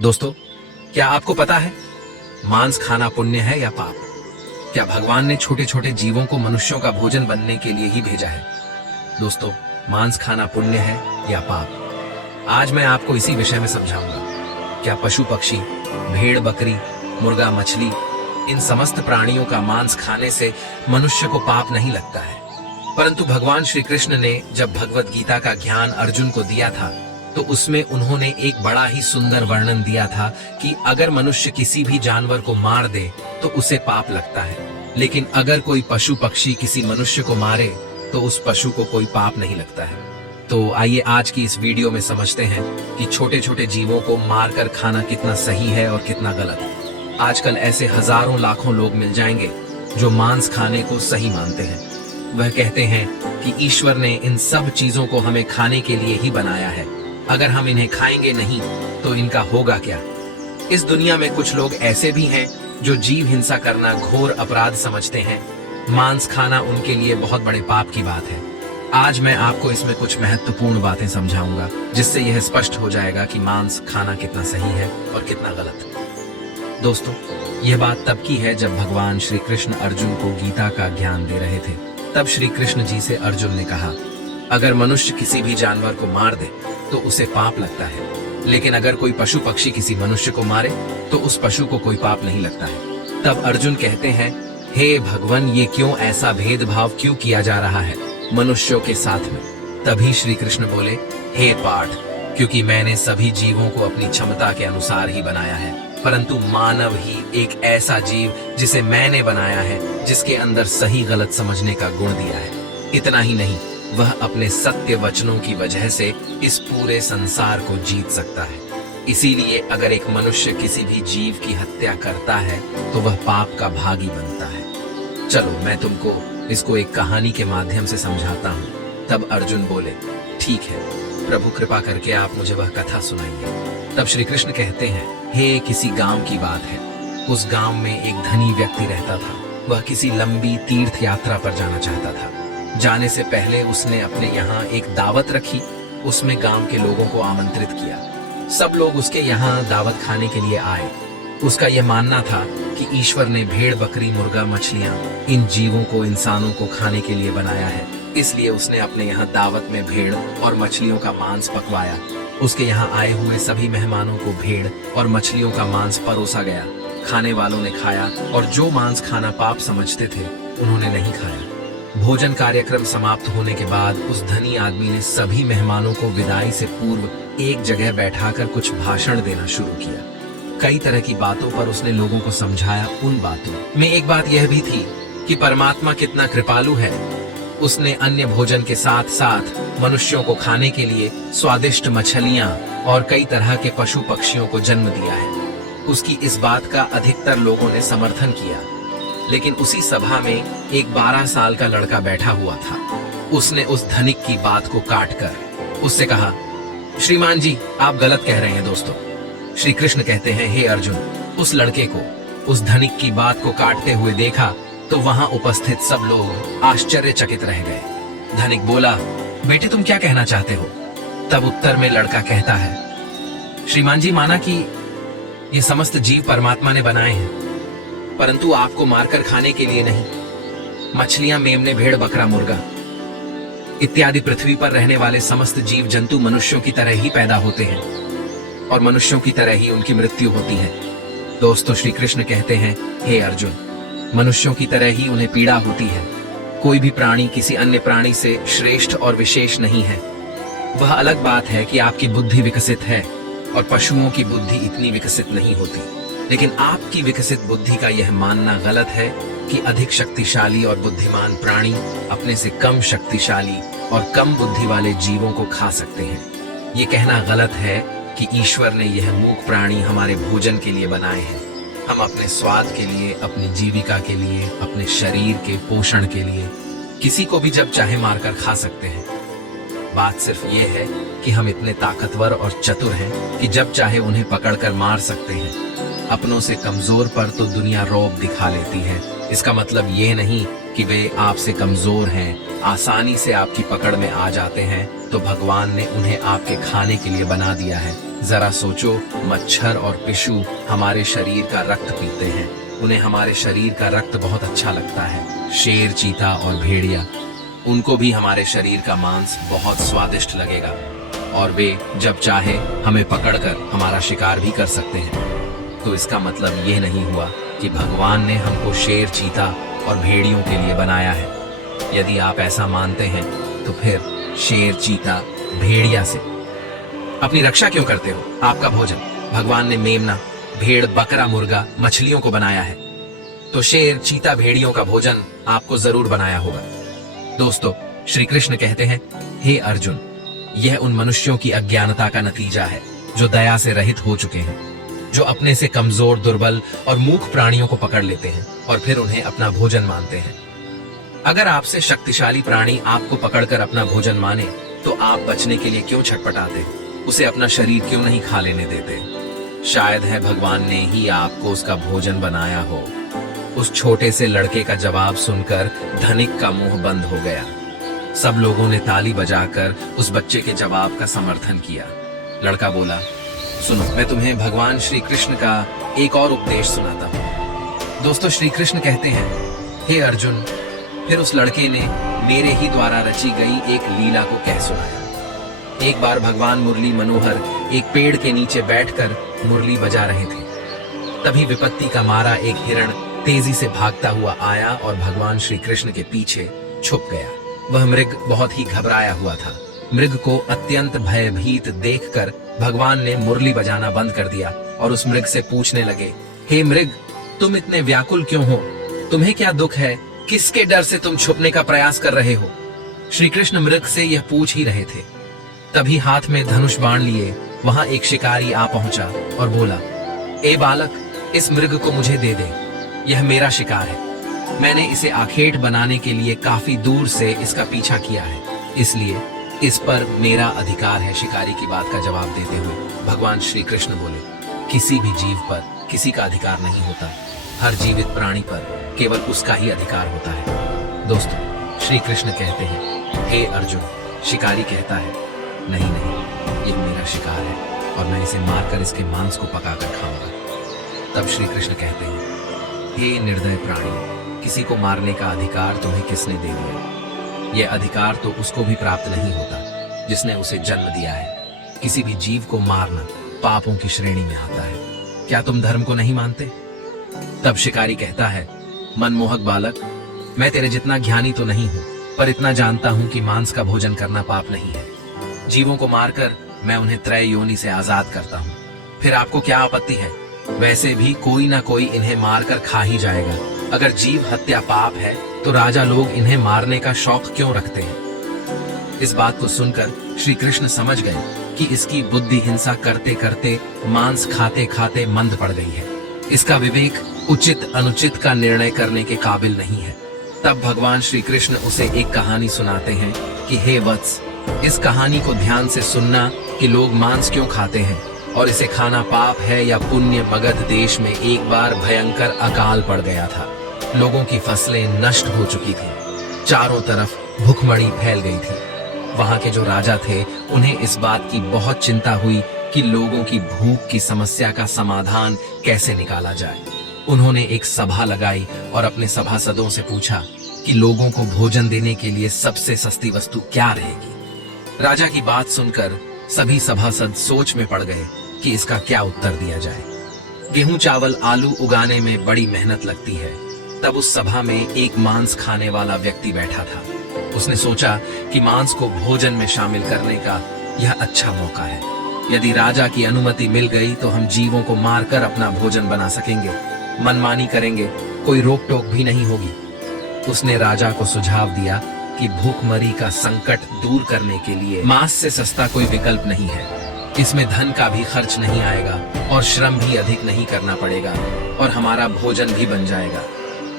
दोस्तों, क्या आपको पता है मांस खाना पुण्य है या पाप? क्या भगवान ने छोटे छोटे जीवों को मनुष्यों का भोजन बनने के लिए ही भेजा है? दोस्तों, मांस खाना पुण्य है या पाप? आज मैं आपको इसी विषय में समझाऊंगा। क्या पशु पक्षी, भेड़ बकरी, मुर्गा मछली, इन समस्त प्राणियों का मांस खाने से मनुष्य को पाप नहीं लगता है? परंतु भगवान श्री कृष्ण ने जब भगवत गीता का ज्ञान अर्जुन को दिया था तो उसमें उन्होंने एक बड़ा ही सुंदर वर्णन दिया था कि अगर मनुष्य किसी भी जानवर को मार दे तो उसे पाप लगता है, लेकिन अगर कोई पशु पक्षी किसी मनुष्य को मारे तो उस पशु को कोई पाप नहीं लगता है। तो आइए आज की इस वीडियो में समझते हैं कि छोटे छोटे जीवों को मारकर खाना कितना सही है और कितना गलत। आजकल ऐसे हजारों लाखों लोग मिल जाएंगे जो मांस खाने को सही मानते हैं। वह कहते हैं कि ईश्वर ने इन सब चीजों को हमें खाने के लिए ही बनाया है, अगर हम इन्हें खाएंगे नहीं तो इनका होगा क्या। इस दुनिया में कुछ लोग ऐसे भी हैं जो जीव हिंसा करना घोर अपराध समझते हैं। मांस खाना उनके लिए बहुत बड़े पाप की बात है। आज मैं आपको इसमें कुछ महत्वपूर्ण बातें समझाऊंगा जिससे यह स्पष्ट हो जाएगा कि मांस खाना कितना सही है और कितना गलत। दोस्तों, यह बात तब की है जब भगवान श्री कृष्ण अर्जुन को गीता का ज्ञान दे रहे थे। तब श्री कृष्ण जी से अर्जुन ने कहा, अगर मनुष्य किसी भी जानवर को मार दे तो उसे पाप लगता है, लेकिन अगर कोई पशु पक्षी किसी मनुष्य को मारे तो उस पशु को कोई पाप नहीं लगता है। तब अर्जुन कहते हैं, हे भगवान, ये क्यों ऐसा भेदभाव क्यों किया जा रहा है मनुष्यों के साथ में? तभी श्री कृष्ण बोले, हे पार्थ, क्योंकि मैंने सभी जीवों को अपनी क्षमता के अनुसार ही बनाया है, परंतु मानव ही एक ऐसा जीव जिसे मैंने बनाया है, जिसके अंदर सही गलत समझने का गुण दिया है। इतना ही नहीं, वह अपने सत्य वचनों की वजह से इस पूरे संसार को जीत सकता है। इसीलिए अगर एक मनुष्य किसी भी जीव की हत्या करता है तो वह पाप का भागी बनता है। चलो मैं तुमको इसको एक कहानी के माध्यम से समझाता हूँ। तब अर्जुन बोले, ठीक है प्रभु, कृपा करके आप मुझे वह कथा सुनाइए। तब श्री कृष्ण कहते हैं, हे किसी गांव की बात है। उस गांव में एक धनी व्यक्ति रहता था। वह किसी लंबी तीर्थ यात्रा पर जाना चाहता था। जाने से पहले उसने अपने यहाँ एक दावत रखी। उसमें गांव के लोगों को आमंत्रित किया। सब लोग उसके यहाँ दावत खाने के लिए आए। उसका यह मानना था कि ईश्वर ने भेड़ बकरी मुर्गा मछलियां, इन जीवों को इंसानों को खाने के लिए बनाया है। इसलिए उसने अपने यहाँ दावत में भेड़ और मछलियों का मांस पकवाया। उसके यहाँ आए हुए सभी मेहमानों को भेड़ और मछलियों का मांस परोसा गया। खाने वालों ने खाया और जो मांस खाना पाप समझते थे उन्होंने नहीं खाया। भोजन कार्यक्रम समाप्त होने के बाद उस धनी आदमी ने सभी मेहमानों को विदाई से पूर्व एक जगह बैठाकर कुछ भाषण देना शुरू किया। कई तरह की बातों पर उसने लोगों को समझाया। उन बातों में एक बात यह भी थी कि परमात्मा कितना कृपालु है। उसने अन्य भोजन के साथ साथ मनुष्यों को खाने के लिए स्वादिष्ट मछलियां और कई तरह के पशु पक्षियों को जन्म दिया है। उसकी इस बात का अधिकतर लोगों ने समर्थन किया। लेकिन उसी सभा में एक 12 साल का लड़का बैठा हुआ था। उसने उस धनिक की बात को काटकर उससे कहा, श्रीमान जी, आप गलत कह रहे हैं। दोस्तों, श्री कृष्ण कहते हैं, हे अर्जुन, उस लड़के को उस धनिक की बात को काटते हुए देखा तो वहां उपस्थित सब लोग आश्चर्यचकित रह गए। धनिक बोला, बेटे तुम क्या कहना चाहते हो? तब उत्तर में लड़का कहता है, श्रीमान जी, माना कि ये समस्त जीव परमात्मा ने बनाए हैं, परंतु आपको मारकर खाने के लिए नहीं। मछलियां, मेमने, भेड़ बकरा मुर्गा इत्यादि पृथ्वी पर रहने वाले समस्त जीव जंतु मनुष्यों की तरह ही पैदा होते हैं और मनुष्यों की तरह ही उनकी मृत्यु होती है। दोस्तों, श्री कृष्ण कहते हैं, हे अर्जुन, मनुष्यों की तरह ही उन्हें पीड़ा होती है। कोई भी प्राणी किसी अन्य प्राणी से श्रेष्ठ और विशेष नहीं है। वह अलग बात है कि आपकी बुद्धि विकसित है और पशुओं की बुद्धि इतनी विकसित नहीं होती। लेकिन आपकी विकसित बुद्धि का यह मानना गलत है कि अधिक शक्तिशाली और बुद्धिमान प्राणी अपने से कम शक्तिशाली और कम बुद्धि वाले जीवों को खा सकते हैं। ये कहना गलत है कि ईश्वर ने यह मूक प्राणी हमारे भोजन के लिए बनाए हैं। हम अपने स्वाद के लिए, अपनी जीविका के लिए, अपने शरीर के पोषण के लिए किसी को भी जब चाहे मारकर खा सकते हैं। बात सिर्फ ये है कि हम इतने ताकतवर और चतुर हैं कि जब चाहे उन्हें पकड़कर मार सकते हैं। अपनों से कमजोर पर तो दुनिया रौब दिखा लेती है। इसका मतलब ये नहीं कि वे आपसे कमजोर हैं, आसानी से आपकी पकड़ में आ जाते हैं तो भगवान ने उन्हें आपके खाने के लिए बना दिया है। जरा सोचो, मच्छर और पिशु हमारे शरीर का रक्त पीते हैं। उन्हें हमारे शरीर का रक्त बहुत अच्छा लगता है। शेर, चीता और भेड़िया, उनको भी हमारे शरीर का मांस बहुत स्वादिष्ट लगेगा और वे जब चाहे हमें पकड़कर हमारा शिकार भी कर सकते हैं। तो इसका मतलब ये नहीं हुआ कि भगवान ने हमको शेर, चीता और भेड़ियों के लिए बनाया है। यदि आप ऐसा मानते हैं तो फिर शेर, चीता, भेड़िया से अपनी रक्षा क्यों करते हो? आपका भोजन भगवान ने मेमना, भेड़, बकरा, मुर्गा, मछलियों को बनाया है, तो शेर, चीता, भेड़ियों का भोजन आपको जरूर बनाया होगा। दोस्तों, श्री कृष्ण कहते हैं, हे अर्जुन, यह उन मनुष्यों की अज्ञानता का नतीजा है जो दया से रहित हो चुके हैं, जो अपने से कमजोर, दुर्बल और मूक प्राणियों को पकड़ लेते हैं और फिर उन्हें अपना भोजन मानते हैं। अगर आपसे शक्तिशाली प्राणी आपको पकड़कर अपना भोजन माने तो आप बचने के लिए क्यों छटपटाते? उसे अपना शरीर क्यों नहीं खा लेने देते? शायद है भगवान ने ही आपको उसका भोजन बनाया हो। उस छोटे से लड़के का जवाब सुनकर धनिक का मुंह बंद हो गया। सब लोगों ने ताली बजाकर उस बच्चे के जवाब का समर्थन किया। लड़का बोला, सुनो, मैं तुम्हें भगवान श्री कृष्ण का एक और उपदेश सुनाता हूँ। दोस्तों, श्री कृष्ण कहते हैं, हे अर्जुन, फिर उस लड़के ने मेरे ही द्वारा रची गई एक लीला को कह सुनाया। एक बार भगवान मुरली मनोहर एक पेड़ के नीचे बैठकर मुरली बजा रहे थे। तभी विपत्ति का मारा एक हिरण तेजी से भागता हुआ आया और भगवान श्री कृष्ण के पीछे छुप गया। वह मृग बहुत ही घबराया हुआ था। मृग को अत्यंत भयभीत देखकर भगवान ने मुरली बजाना बंद कर दिया और उस मृग से पूछने लगे, हे मृग, तुम इतने व्याकुल क्यों हो? तुम्हें क्या दुख है? किसके डर से तुम छुपने का प्रयास कर रहे हो? श्री कृष्ण मृग से यह पूछ ही रहे थे। तभी हाथ में धनुष बाण लिए वहां एक शिकारी आ पहुंचा और बोला, ए बालक, इस मृग को मुझे दे दे। यह मेरा शिकार है। मैंने इसे आखेट बनाने के लिए काफी दूर से इसका पीछा किया है, इसलिए इस पर मेरा अधिकार है। शिकारी की बात का जवाब देते हुए भगवान श्री कृष्ण बोले, किसी भी जीव पर किसी का अधिकार नहीं होता। हर जीवित प्राणी पर केवल उसका ही अधिकार होता है। दोस्तों, श्री कृष्ण कहते हैं, हे अर्जुन, शिकारी कहता है, नहीं नहीं, ये मेरा शिकार है और मैं इसे मारकर इसके मांस को पकाकर खाऊंगा। तब श्री कृष्ण कहते हैं, हे निर्दय प्राणी, किसी को मारने का अधिकार तुम्हें किसने दे दिया? यह अधिकार तो उसको भी प्राप्त नहीं होता जिसने उसे जन्म दिया है। किसी भी जीव को मारना पापों की श्रेणी में आता है। क्या तुम धर्म को नहीं मानते? तब शिकारी कहता है, मनमोहक बालक, मैं तेरे जितना ज्ञानी तो नहीं हूं, पर इतना जानता हूं कि मांस का भोजन करना पाप नहीं है। जीवों को मारकर मैं उन्हें त्रय योनि से आजाद करता हूँ। फिर आपको क्या आपत्ति है? वैसे भी कोई ना कोई इन्हें मारकर खा ही जाएगा। अगर जीव हत्या पाप है तो राजा लोग इन्हें मारने का शौक क्यों रखते हैं? इस बात को सुनकर श्री कृष्ण समझ गए कि इसकी बुद्धि हिंसा करते करते मांस खाते खाते मंद पड़ गई है। इसका विवेक उचित अनुचित का निर्णय करने के काबिल नहीं है। तब भगवान श्री कृष्ण उसे एक कहानी सुनाते हैं कि हे वत्स, इस कहानी को ध्यान से सुनना कि लोग मांस क्यों खाते हैं और इसे खाना पाप है या पुण्य। मगध देश में एक बार भयंकर अकाल पड़ गया था। लोगों की फसलें नष्ट हो चुकी थी। चारों तरफ भुखमरी फैल गई थी। वहां के जो राजा थे, उन्हें इस बात की बहुत चिंता हुई कि लोगों की भूख की समस्या का समाधान कैसे निकाला जाए। उन्होंने एक सभा लगाई और अपने सभासदों से पूछा कि लोगों को भोजन देने के लिए सबसे सस्ती वस्तु क्या रहेगी। राजा की बात सुनकर सभी सभासद सोच में पड़ गए कि इसका क्या उत्तर दिया जाए। गेहूं, चावल, आलू उगाने में बड़ी मेहनत लगती है। तब उस सभा में एक मांस खाने वाला व्यक्ति बैठा था। उसने सोचा कि मांस को भोजन में शामिल करने का यह अच्छा मौका है। यदि राजा की अनुमति मिल गई तो हम जीवों को मारकर अपना भोजन बना सकेंगे। मनमानी करेंगे, कोई रोक टोक भी नहीं होगी। उसने राजा को सुझाव दिया कि भूखमरी का संकट दूर करने के लिए मांस से सस्ता कोई विकल्प नहीं है। इसमें धन का भी खर्च नहीं आएगा और श्रम भी अधिक नहीं करना पड़ेगा और हमारा भोजन भी बन जाएगा।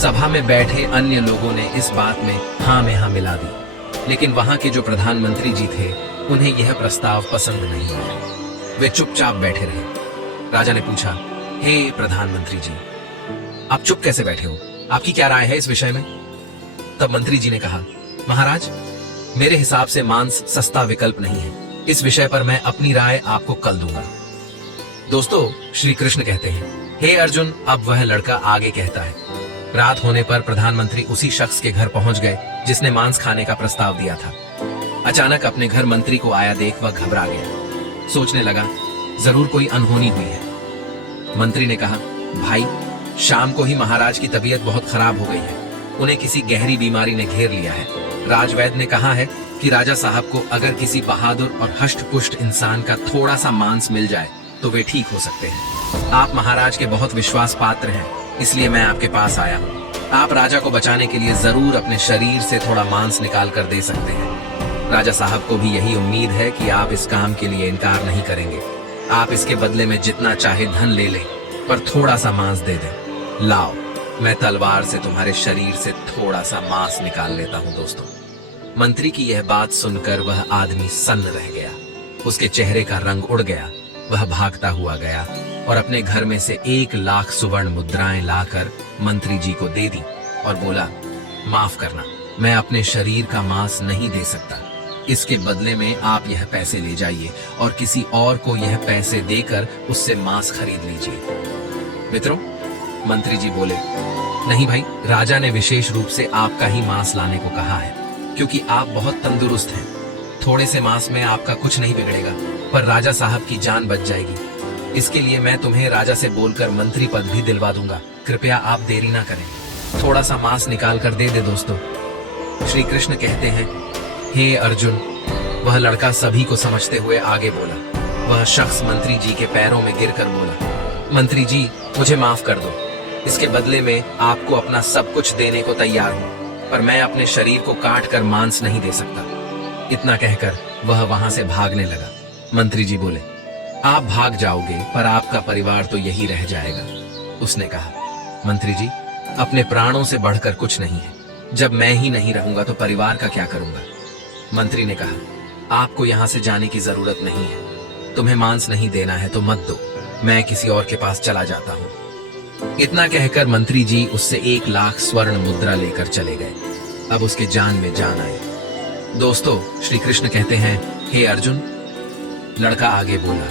सभा में बैठे अन्य लोगों ने इस बात में हाँ में हाँ मिला दी, लेकिन वहां के जो प्रधानमंत्री जी थे, उन्हें यह प्रस्ताव पसंद नहीं आया। वे चुपचाप बैठे रहे। राजा ने पूछा, हे प्रधानमंत्री जी, आप चुप कैसे बैठे हो? आपकी क्या राय है इस विषय में? तब मंत्री जी ने कहा, महाराज, मेरे हिसाब से मांस सस्ता विकल्प नहीं है। इस विषय पर मैं अपनी राय आपको कल दूंगा। दोस्तों, श्री कृष्ण कहते हैं, हे अर्जुन, अब वह लड़का आगे कहता है। रात होने पर प्रधानमंत्री उसी शख्स के घर पहुंच गए जिसने मांस खाने का प्रस्ताव दिया था। अचानक अपने घर मंत्री को आया देख वह घबरा गया। सोचने लगा, जरूर कोई अनहोनी हुई है। मंत्री ने कहा, भाई, शाम को ही महाराज की तबीयत बहुत खराब हो गई है। उन्हें किसी गहरी बीमारी ने घेर लिया है। राजवैद्य ने कहा है कि राजा साहब को अगर किसी बहादुर और हष्ट-पुष्ट इंसान का थोड़ा सा मांस मिल जाए तो वे ठीक हो सकते हैं। आप महाराज के बहुत विश्वास पात्र हैं, इसलिए मैं आपके पास आया हूँ। आप राजा को बचाने के लिए जरूर अपने शरीर से थोड़ा मांस निकाल कर दे सकते हैं। राजा साहब को भी यही उम्मीद है कि आप इस काम के लिए इनकार नहीं करेंगे। आप इसके बदले में जितना चाहे धन ले लें, पर थोड़ा सा मांस दे दें। लाओ, मैं तलवार से तुम्हारे शरीर से थोड़ा सा मांस निकाल लेता हूँ। दोस्तों, मंत्री की यह बात सुनकर वह आदमी सन्न रह गया। उसके चेहरे का रंग उड़ गया। वह भागता हुआ गया और अपने घर में से 1,00,000 सुवर्ण मुद्राएं लाकर मंत्री जी को दे दी और बोला, माफ करना, मैं अपने शरीर का मांस नहीं दे सकता। इसके बदले में आप यह पैसे ले जाइए और किसी और को यह पैसे देकर उससे मांस खरीद लीजिए। मित्रों, मंत्री जी बोले, नहीं भाई, राजा ने विशेष रूप से आपका ही मांस लाने को कहा है, क्योंकि आप बहुत तंदुरुस्त हैं। थोड़े से मांस में आपका कुछ नहीं बिगड़ेगा, पर राजा साहब की जान बच जाएगी। इसके लिए मैं तुम्हें राजा से बोलकर मंत्री पद भी दिलवा दूंगा। कृपया आप देरी ना करें, थोड़ा सा मांस निकाल कर दे दे। दोस्तों, श्री कृष्ण कहते हैं, हे अर्जुन, वह लड़का सभी को समझते हुए आगे बोला। वह शख्स मंत्री जी के पैरों में गिरकर बोला, मंत्री जी, मुझे माफ कर दो। इसके बदले में आपको अपना सब कुछ देने को तैयार हूँ, पर मैं अपने शरीर को काट कर मांस नहीं दे सकता। इतना कहकर वह वहां से भागने लगा। मंत्री जी बोले, आप भाग जाओगे, पर आपका परिवार तो यही रह जाएगा। उसने कहा, मंत्री जी, अपने प्राणों से बढ़कर कुछ नहीं है। जब मैं ही नहीं रहूंगा तो परिवार का क्या करूंगा? मंत्री ने कहा, आपको यहाँ से जाने की जरूरत नहीं है। तुम्हें मांस नहीं देना है तो मत दो, मैं किसी और के पास चला जाता हूँ। इतना कहकर मंत्री जी उससे 1,00,000 स्वर्ण मुद्रा लेकर चले गए। अब उसके जान में जान आई। दोस्तों, श्री कृष्ण कहते हैं, हे अर्जुन, लड़का आगे बोला।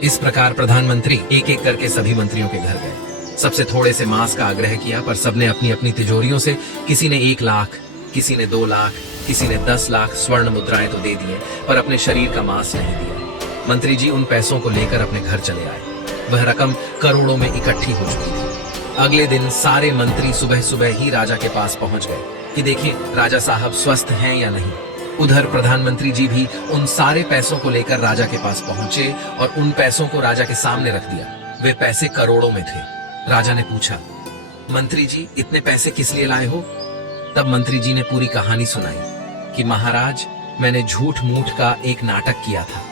इस प्रकार प्रधानमंत्री एक एक करके सभी मंत्रियों के घर गए। सबसे थोड़े से मांस का आग्रह किया, पर सबने अपनी अपनी तिजोरियों से, किसी ने 1,00,000, किसी ने 2,00,000, किसी ने 10,00,000 स्वर्ण मुद्राएं तो दे दिए, पर अपने शरीर का मांस नहीं दिया। मंत्री जी उन पैसों को लेकर अपने घर चले आए। वह रकम करोड़ों में इकट्ठी हो चुकी थी। अगले दिन सारे मंत्री सुबह सुबह ही राजा के पास पहुंच गए कि देखें राजा साहब स्वस्थ हैं या नहीं। उधर प्रधानमंत्री जी भी उन सारे पैसों को लेकर राजा के पास पहुंचे और उन पैसों को राजा के सामने रख दिया। वे पैसे करोड़ों में थे। राजा ने पूछा, मंत्री जी, इतने पैसे किस लिए लाए हो? तब मंत्री जी ने पूरी कहानी सुनाई कि महाराज, मैंने झूठ मूठ का एक नाटक किया था।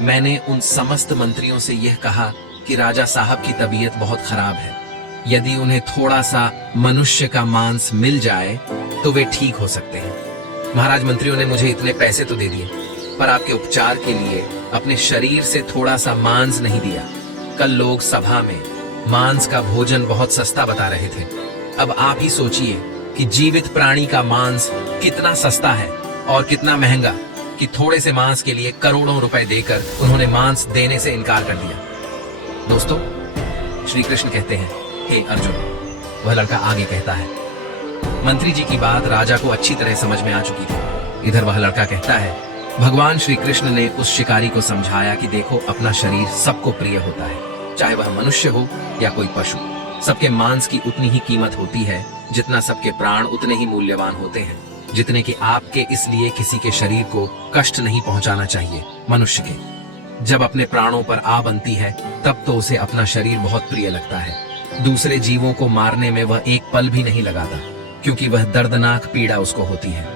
मैंने उन समस्त मंत्रियों से यह कहा कि राजा साहब की तबीयत बहुत खराब है, यदि उन्हें थोड़ा सा मनुष्य का मांस मिल जाए तो वे ठीक हो सकते हैं। महाराज, मंत्रियों ने मुझे इतने पैसे तो दे दिए, पर आपके उपचार के लिए अपने शरीर से थोड़ा सा मांस नहीं दिया। कल लोग सभा में मांस का भोजन बहुत सस्ता बता रहे थे। अब आप ही सोचिए कि जीवित प्राणी का मांस कितना सस्ता है और कितना महंगा, कि थोड़े से मांस के लिए करोड़ों रुपए देकर उन्होंने मांस देने से इनकार कर दिया। दोस्तों, श्री कृष्ण कहते हैं, हे अर्जुन, वह लड़का आगे कहता है। मंत्री जी की बात राजा को अच्छी तरह समझ में आ चुकी थी। इधर वह लड़का कहता है, भगवान श्री कृष्ण ने उस शिकारी को समझाया कि देखो, अपना शरीर सबको प्रिय होता है, चाहे वह मनुष्य हो या कोई पशु। सबके मांस की उतनी ही कीमत होती है जितना सबके प्राण उतने ही मूल्यवान होते हैं, जितने कि आपके। इसलिए किसी के शरीर को कष्ट नहीं पहुंचाना चाहिए। मनुष्य के जब अपने प्राणों पर आ बनती है, तब तो उसे अपना शरीर बहुत प्रिय लगता है। दूसरे जीवों को मारने में वह एक पल भी नहीं लगाता, क्योंकि वह दर्दनाक पीड़ा उसको होती है।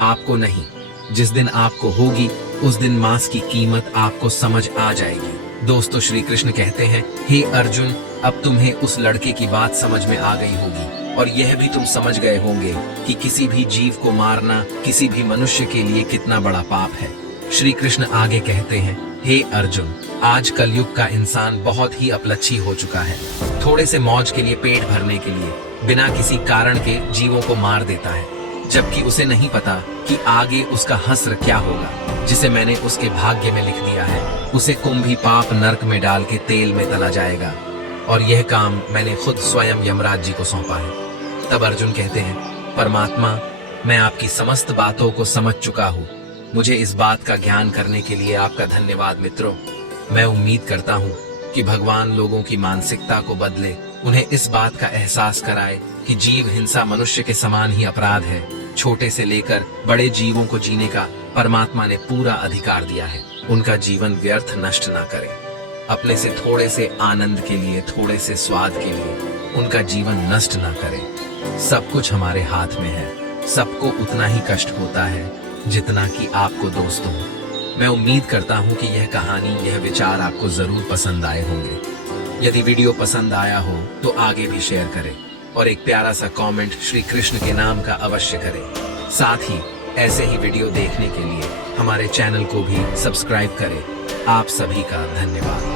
आपको नहीं, जिस दिन आपको होगी उस दिन मांस की कीमत आपको समझ आ जाएगी। दोस्तों, श्री कृष्ण कहते हैं, हे अर्जुन, अब तुम्हें उस लड़के की बात समझ में आ गई होगी और यह भी तुम समझ गए होंगे कि किसी भी जीव को मारना किसी भी मनुष्य के लिए कितना बड़ा पाप है। श्री कृष्ण आगे कहते हैं, हे अर्जुन, आज कलयुग का इंसान बहुत ही अपलच्छी हो चुका है। थोड़े से मौज के लिए, पेट भरने के लिए बिना किसी कारण के जीवों को मार देता है, जबकि उसे नहीं पता कि आगे उसका हश्र क्या होगा, जिसे मैंने उसके भाग्य में लिख दिया है। उसे कुंभी पाप नरक में डाल के तेल में तला जाएगा, और यह काम मैंने खुद स्वयं यमराज जी को सौंपा है। तब अर्जुन कहते हैं, परमात्मा, मैं आपकी समस्त बातों को समझ चुका हूँ। मुझे इस बात का ज्ञान करने के लिए आपका धन्यवाद मित्रों। मैं उम्मीद करता हूँ कि भगवान लोगों की मानसिकता को बदले, उन्हें इस बात का एहसास कराए कि जीव हिंसा मनुष्य के समान ही अपराध है। छोटे से लेकर बड़े जीवों को जीने का परमात्मा ने पूरा अधिकार दिया है। उनका जीवन व्यर्थ नष्ट ना करें। अपने से थोड़े से आनंद के लिए, थोड़े से स्वाद के लिए उनका जीवन नष्ट ना करें। सब कुछ हमारे हाथ में है। सबको उतना ही कष्ट होता है जितना कि आपको दोस्तों। मैं उम्मीद करता हूँ कि यह कहानी, यह विचार आपको जरूर पसंद आए होंगे। यदि वीडियो पसंद आया हो तो आगे भी शेयर करें और एक प्यारा सा कमेंट श्री कृष्ण के नाम का अवश्य करें। साथ ही ऐसे ही वीडियो देखने के लिए हमारे चैनल को भी सब्सक्राइब करें। आप सभी का धन्यवाद।